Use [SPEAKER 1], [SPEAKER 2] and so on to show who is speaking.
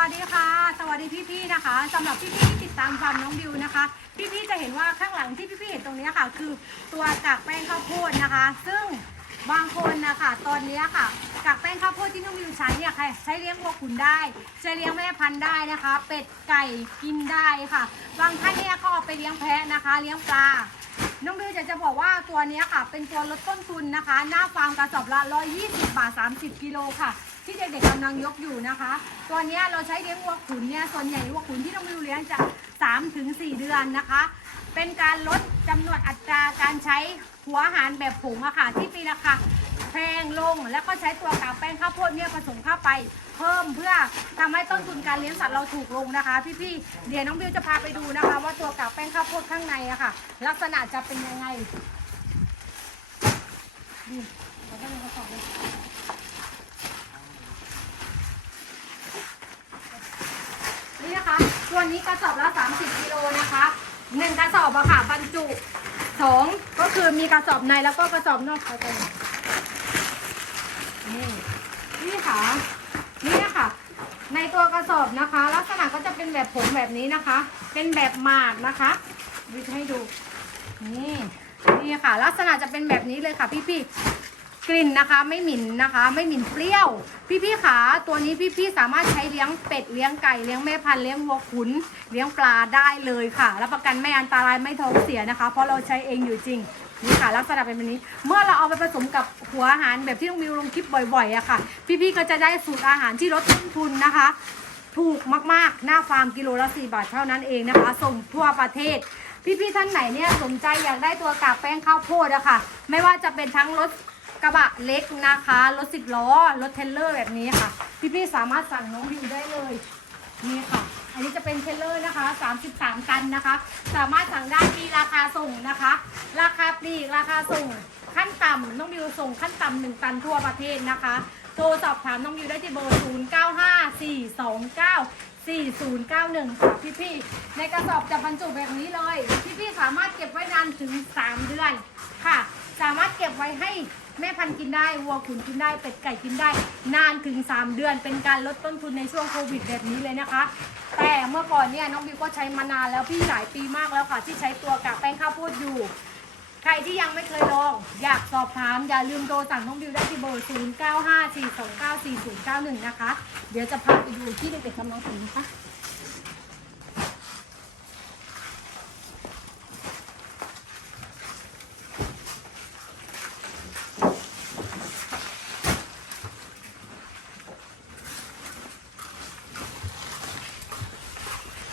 [SPEAKER 1] วัสดีค่ะ สวัสดีพี่ๆนะคะสำหรับพี่ๆที่ติดตามฟาร์มน้องบิวนะคะ พี่ๆจะเห็นว่าข้างหลังที่พี่ๆเห็นตรงนี้ค่ะ คือตัวกากแป้งข้าวโพดนะคะ ซึ่งบางคนนะคะตอนนี้ค่ะกากแป้งข้าวโพดที่น้องบิวใช้เนี่ยใครใช้เลี้ยงวัวขุนได้ใช้เลี้ยงแม่พันธุ์ได้นะคะ เป็ดไก่กินได้ค่ะ บางท่านเนี่ยก็เอาไปเลี้ยงแพะนะคะ เลี้ยงปลา น้องบิวจะจะบอกว่าตัวนี้ค่ะ เป็นตัวลดต้นทุนนะคะ หน้าฟาร์มกระสอบละ 120 บาท 30 กิโลค่ะ ที่เด็กๆกำลังยกอยู่นะคะ ตัวนี้เราใช้เลี้ยงวัวขุนเนี่ย ส่วนใหญ่วัวขุนที่น้องบิวเลี้ยงจะ3ถึง4เดือนนะคะ เป็นการลดจำนวนอัตราการใช้หัวอาหารแบบผงอะค่ะ ที่ปีราคา แพงลง แล้วก็ใช้ตัวกากแป้งข้าวโพดเนี่ยผสมเข้าไปเพิ่มเพื่อทำให้ต้นทุนการเลี้ยงสัตว์เราถูกลงนะคะ พี่ๆเดี๋ยวน้องบิวจะพาไปดูนะคะ ว่าตัวกากแป้งข้าวโพดข้างในอะค่ะ ลักษณะจะเป็นยังไงนี่เราก็เลยกระสอบเลยนี่นะคะตัวนี้กระสอบละ 30กิโลนะคะหนึ่งกระสอบอะค่ะบรรจุสองก็คือมีกระสอบในแล้วก็กระสอบนอกไปกัน นี่นี่ค่ะนี่นะคะในตัวกระสอบนะคะ ลักษณะก็จะเป็นแบบผงแบบนี้นะคะ เป็นแบบหมากนะคะวิให้ดู นี่นี่ค่ะ ลักษณะจะเป็นแบบนี้เลยค่ะ พี่ๆกลิ่นนะคะ ไม่หมิ่นนะคะ ไม่หมิ่นเปรี้ยว พี่ๆขาตัวนี้พี่ๆสามารถใช้เลี้ยงเป็ดเลี้ยงไก่เลี้ยงแม่พันธุ์เลี้ยงวัวขุนเลี้ยงปลาได้เลยค่ะรับประกันไม่อันตรายไม่ท้องเสียนะคะ เพราะเราใช้เองอยู่จริง นี่ค่ะลักษณะเป็นแบบนี้ เมื่อเราเอาไปผสมกับหัวอาหารแบบที่น้องมิวลงคลิปบ่อยๆอะค่ะ พี่ๆก็จะได้สูตรอาหารที่ลดต้นทุนนะคะ ถูกมากๆ หน้าฟาร์มกิโลละ4บาทเท่านั้นเองนะคะ ส่งทั่วประเทศ พี่ๆท่านไหนเนี่ยสนใจอยากได้ตัวกากแป้งข้าวโพดอะค่ะ ไม่ว่าจะเป็นทั้งรถกระบะเล็กนะคะรถสิบล้อรถเทรลเลอร์แบบนี้ค่ะ พี่ๆสามารถสั่งน้องบิวได้เลยนี่ค่ะ จะเป็นเทเลอร์นะคะ 33 ตันนะคะ สามารถสั่งได้มีราคาส่งนะคะ ราคาปลีกราคาส่งขั้นต่ำน้องบิวส่งขั้นต่ำหนึ่งตันทั่วประเทศนะคะ โทรสอบถามน้องบิวได้ที่เบอร์ 0 9 5 4 2 9 4091 ค่ะพี่ๆในกระสอบจะบรรจุแบบนี้เลย พี่ๆสามารถเก็บไว้นานถึง 3 เดือนค่ะ ให้แม่พันธุ์กินได้วัวขุนกินได้เป็ดไก่กินได้ นานถึง 3 เดือน เป็นการลดต้นทุนในช่วงโควิดแบบนี้เลยนะคะ แต่เมื่อก่อนเนี่ยน้องบิวก็ใช้มานานแล้วพี่หลายปีมากแล้วค่ะที่ใช้ตัวกากแป้งข้าวโพดอยู่ ใครที่ยังไม่เคยลอง อยากสอบถามอย่าลืมโทรสั่งน้องบิวได้ที่เบอร์ 0 9 5 4 2 9 4 0 9 1 นะคะ เดี๋ยวจะพาไปดูที่เด็กๆกำลังถึงนะคะ